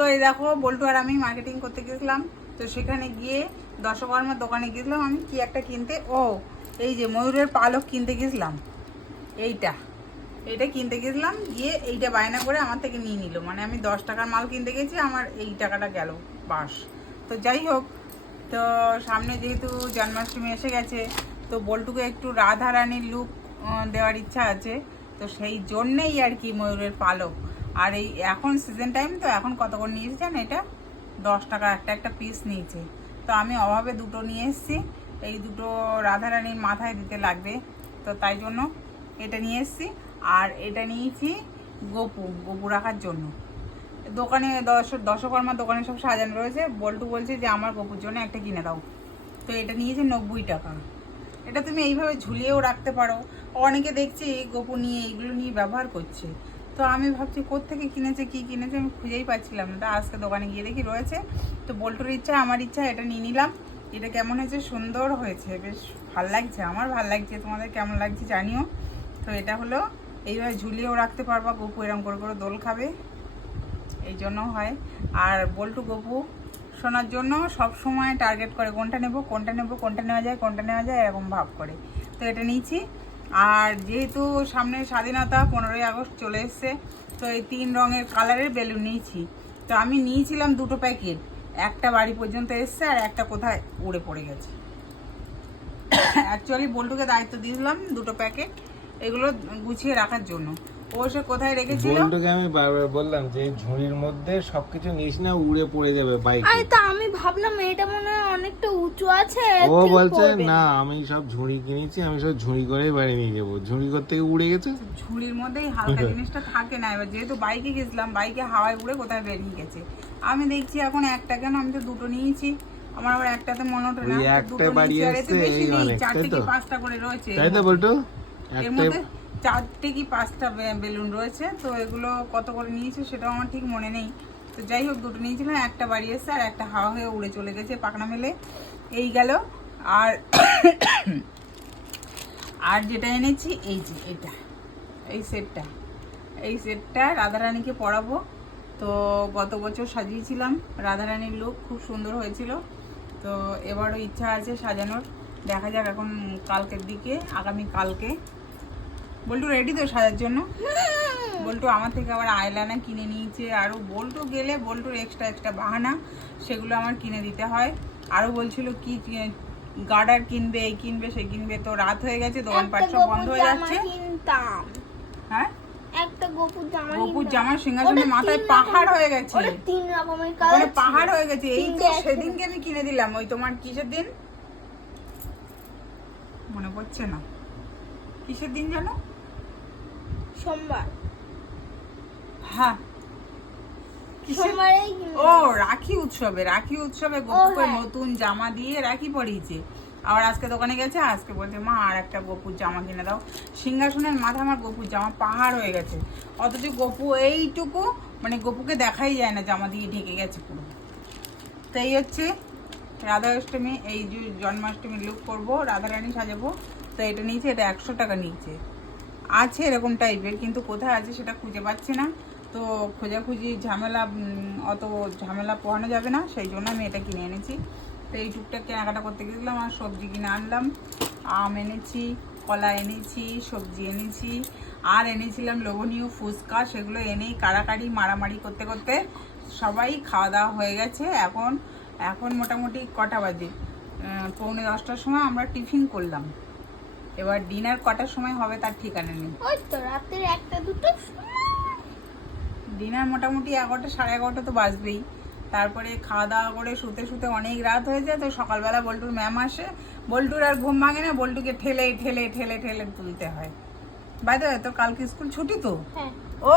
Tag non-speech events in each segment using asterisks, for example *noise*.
তো এই দেখো, বল্টু আর আমি মার্কেটিং করতে গেছিলাম। তো সেখানে গিয়ে দশকর্মার দোকানে গেছিলাম আমি, কি একটা কিনতে। ও, এই যে ময়ূরের পালক কিনতে গেছিলাম। এইটা এইটা কিনতে গেছিলাম, গিয়ে এইটা বায়না করে আমার থেকে নিয়ে নিল। মানে আমি দশ টাকার মাল কিনতে গেছি, আমার এই টাকাটা গেল, বাস। তো যাই হোক, তো সামনে যেহেতু জন্মাষ্টমী এসে গেছে, তো বল্টুকে একটু রাধা রানীর লুক দেওয়ার ইচ্ছা আছে। তো সেই জন্যেই আর কি ময়ূরের পালক। আর এই এখন সিজন টাইম তো এখন কত করে নিয়েছে জানো এটা? দশ টাকা একটা একটা পিস নিয়েছে। তো আমি অভাবে দুটো নিয়ে এসেছি। এই দুটো রাধারানীর মাথায় দিতে লাগবে। তো তাই জন্য এটা নিয়ে এসেছি। আর এটা নিয়েছি গোপু গোপু রাখার জন্য। দোকানে দশ, দশকর্মার দোকানে সব সাজানো রয়েছে। বল্টু বলছে যে, আমার গোপুর জন্য একটা কিনে দাও। তো এটা নিয়েছে নব্বই টাকা। এটা তুমি এইভাবে ঝুলিয়েও রাখতে পারো। অনেকে দেখছি গোপু নিয়ে এইগুলো নিয়ে ব্যবহার করছে। তো আমি ভাবছি, কোত্থেকে কিনেছে, কি কিনেছে আমি খুঁজেই পাচ্ছিলাম না। আজকে দোকানে গিয়ে দেখি রয়েছে। তো বল্টুর ইচ্ছা, আমার ইচ্ছা, এটা নিয়ে নিলাম। এটা কেমন হয়েছে? সুন্দর হয়েছে, বেশ ভালো লাগছে, আমার ভালো লাগছে, তোমাদের কেমন লাগছে জানিও। তো এটা হলো, এইভাবে ঝুলিয়েও রাখতে পারবা, গপু এরম করে করে দোল খাবে। এই জন্য হয়। আর বল্টু, গপু, শোনার জন্য সব সময় টার্গেট করে কোনটা নেব কোনটা নেব, কোনটা নেওয়া যায়, কোনটা নেওয়া যায়, এরকম ভাব করে। তো এটা নিয়েছি। আর যেহেতু সামনে স্বাধীনতা পনেরোই আগস্ট চলে এসছে, তো এই তিন রঙের কালারের বেলুন নিয়েছি। তো আমি নিয়েছিলাম দুটো প্যাকেট একটা বাড়ি পর্যন্ত এসছে আর একটা কোথায় উড়ে পড়ে গেছে। *coughs* অ্যাকচুয়ালি বল্টুকে দায়িত্ব দিয়েছিলাম দুটো প্যাকেট এগুলো গুছিয়ে রাখার জন্য। ও সে কোথায় রেখেছিল? বন্ধুকে আমি বারবার বললাম যে ঝুড়ির মধ্যে সবকিছু নিস না উড়ে পড়ে যাবে বাইক আরে তা আমি ভাবলাম এটা মনে হয় অনেকটা উঁচু আছে ও বলছে না। আমি সব ঝুড়ি কিনেছি আমি সব ঝুড়ি করেই বাড়ি নিয়ে যাব। ঝুড়ি করতে উড়ে গেছে? ঝুড়ির মধ্যেই হালকা *laughs* জিনিসটা থাকে না এবার যেহেতু বাইকে গেছিলাম বাইকে হাওয়ায় উড়ে কোথায় বেরিয়ে গেছে? আমি দেখছি এখন একটা কেন আমি তো দুটো নিয়েছি আমার আবার একটাতে মনে ওঠে না একটা দুটো বাড়ি নিয়েছি আর এতে বেশি এই নেই অনেক, চারটে তাই কি তো? পাঁচটা করে রয়েছে তাই তো বলতো? এর মধ্যে চারটে কি পাঁচটা বেলুন রয়েছে, তো এগুলো কত করে নিয়েছে সেটাও আমার ঠিক মনে নেই। তো যাই হোক, দুটো নিয়েছিলাম, একটা বাড়ি এসছে আর একটা হাওয়া হয়ে উড়ে চলে গেছে পাকনা মেলে। এই গেল। আর *coughs* আর যেটা এনেছি, এই যে এটা, এই সেটটা। এই সেটটা রাধারানীকে পরাবো। তো গত বছর সাজিয়েছিলাম, রাধারানীর লুক খুব সুন্দর হয়েছিল। তো এবারও ইচ্ছা আছে সাজানোর। দেখা যাক এখন কালকের দিকে, আগামী কালকে। বল্টু রেডি তো সাজার জন্য? বল্টু আমার থেকে আবার আয়লানা কিনে নিয়েছে। আরও বল্টু গেলে বল্টুর এক্সট্রা এক্সট্রা বাহানা সেগুলো আমার কিনে দিতে হয়। আরও বলছিল কি গার্ডার কিনবে এই কিনবে সে কিনবে। তো রাত হয়ে গেছে দোকানপাট সব বন্ধ হয়ে যাচ্ছে। হ্যাঁ? একটা গোপুর জামা গপুর কিনতাম। সিংহাসনে মাথায় পাহাড় হয়ে গেছে। ওটা তিন রকমের কালার পাহাড় হয়ে গেছে। এই তো সেদিনকে আমি কিনে দিলাম। ওই তোমার কিসের দিন? মনে পড়ছে না। কিসের দিন জানো? সোমবার। হ্যাঁ। ও রাখি উৎসবে রাখি উৎসবে গপুকে হ্যাঁ। নতুন জামা দিয়ে রাখি পরিয়েছে। আবার আজকে দোকানে গেছে আজকে বলছে মা আর একটা গপুর জামা কিনে দাও। সিংহাসনের মাথা আমার গপুর জামা পাহাড় হয়ে গেছে। অথচ গপু এইটুকু মানে গপুকে দেখাই যায় না জামা দিয়ে ঢেকে গেছে পুরো। তো এই হচ্ছে রাধা অষ্টমী এই যে জন্মাষ্টমী লুক করব রাধারানী সাজাবো তো এটা নিয়েছে এটা একশো টাকা নিয়েছে। আছে এরকম টাইপের কিন্তু কোথায় আছে সেটা খুঁজে পাচ্ছি না। তো খোঁজাখুঁজি, ঝামেলা অত ঝামেলা পোহানো যাবে না, সেই জন্য আমি এটা কিনে এনেছি। তো এই টুকটাক কেনাকাটা করতে গেছিলাম, আর সবজি কিনে আনলাম। আম এনেছি, কলা এনেছি, সবজি এনেছি, আর এনেছিলাম লোভনীয় ফুচকা, সেগুলো এনেই কাড়াকাড়ি, মারামারি করতে করতে সবাই খাওয়া দাওয়া হয়ে গেছে। এখন এখন মোটামুটি কটা বাজে? পৌনে দশটার সময় আমরা টিফিন করলাম। এবার ডিনার কটার সময় হবে তার ঠিকানা নেই। ওই তো রাতের একটা দুটো ডিনার মোটামুটি এগারোটা সাড়ে এগারোটা তো বাজবেই। তারপরে খাওয়া দাওয়া করে শুতে শুতে অনেক রাত হয়ে যায় তো সকালবেলা বল্টুর ম্যাম আসে। বল্টুর আর ঘুম ভাঙে না বল্টুকে ঠেলে ঠেলে ঠেলে ঠেলে তুলতে হয়। বাইরে তোর কালকে স্কুল ছুটি তো? হ্যাঁ। ও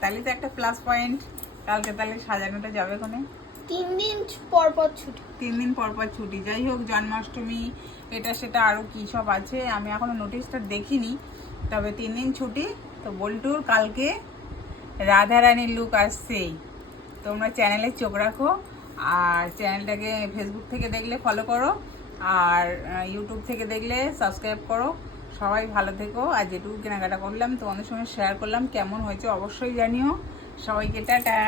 তাহলে তো একটা প্লাস পয়েন্ট কালকে তাহলে সাজানোটা যাবে কোনে? তিন দিন পর পর ছুটি। তিন দিন পর পর ছুটি। যাই হোক, জন্মাষ্টমী, এটা সেটা আরও কী সব আছে, আমি এখনও নোটিশটা দেখিনি। তবে তিন দিন ছুটি, তো বল্টুর কালকে রাধারানীর লুক আসছেই। তোমরা চ্যানেলে চোখ রাখো, আর চ্যানেলটাকে ফেসবুক থেকে দেখলে ফলো করো, আর ইউটিউব থেকে দেখলে সাবস্ক্রাইব করো। সবাই ভালো থেকো, আর যেটুকু কেনাকাটা করলাম তোমাদের সঙ্গে শেয়ার করলাম, কেমন হয়েছে অবশ্যই জানিও। সবাইকে টাটা।